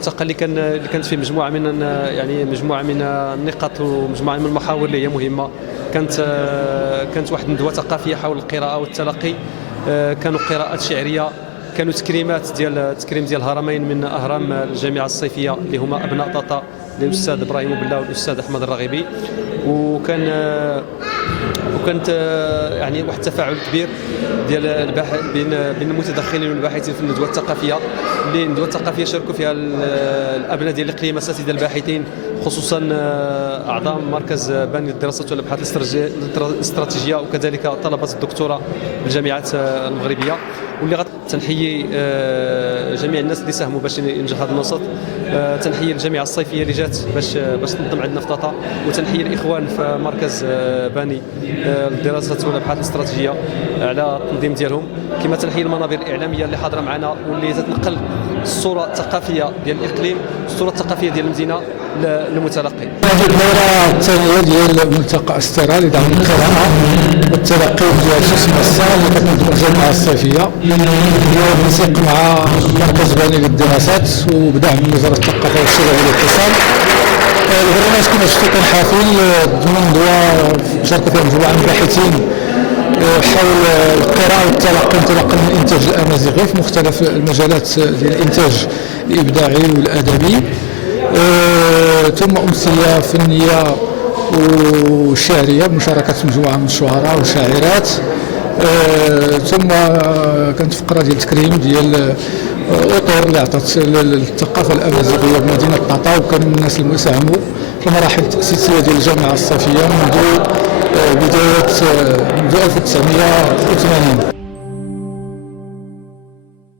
الملتقى اللي كانت فيه مجموعه من مجموعه من النقاط ومجموعه من المحاور اللي هي مهمه. كانت واحد الندوه ثقافيه حول القراءه والتلقي. كانوا قراءات شعريه، كانوا تكريمات ديال هرمين من اهرام الجامعه الصيفيه اللي هما ابناء طاطا للاستاذ ابراهيم بلا والاستاذ احمد الراغبي. وكانت يعني واحد التفاعل كبير ديال بين المتدخلين والباحثين في الندوه الثقافيه. اللي الندوه الثقافيه شاركوا فيها الابناء ديال الاقليم، اساتذه الباحثين، خصوصا اعضاء مركز باني للدراسات والابحاث الاستراتيجيه، وكذلك طلبه الدكتوراه بالجامعات المغربيه. واللي تنحيي جميع الناس اللي ساهموا باش ينجح هذا النشاط. تنحيي الجامعه الصيفيه اللي جات باش تنظم عندنا في طاطا، وتنحيي الاخوان في مركز باني للدراسات والابحاث الاستراتيجيه على التنظيم ديالهم، كما تنحيي المنابر الاعلاميه اللي حاضره معنا واللي تتنقل الصوره الثقافيه ديال الاقليم، الصوره الثقافيه ديال المدينه للمتلقي. هذه الدوره الثانيه ديال ملتقى استرا لدعم القراءه والتلقي ديال جسم الساعه اللي كتنظم الجامعه الصيفيه بالتنسيق مع مركز باني للدراسات وبدعم وزاره الثقافه والشباب والاتصال. البرنامج كما شفتوا كان حافل ضمن ندوه شارك فيها مجموعه من الباحثين حول القراءه والتلقي انطلاقا من الانتاج الامازيغي في مختلف المجالات ديال الانتاج الابداعي والادبي، ثم امثله فنيه وشعريه بمشاركه مجموعه من الشعراء والشاعرات، ثم كانت فقره ديال تكريم ديال اطر اللي عطات الثقافه الامازيغيه بمدينه طاطا، وكان من الناس اللي ساهموا في المراحل التاسيسيه ديال الجامعه الصيفيه منذ 1980.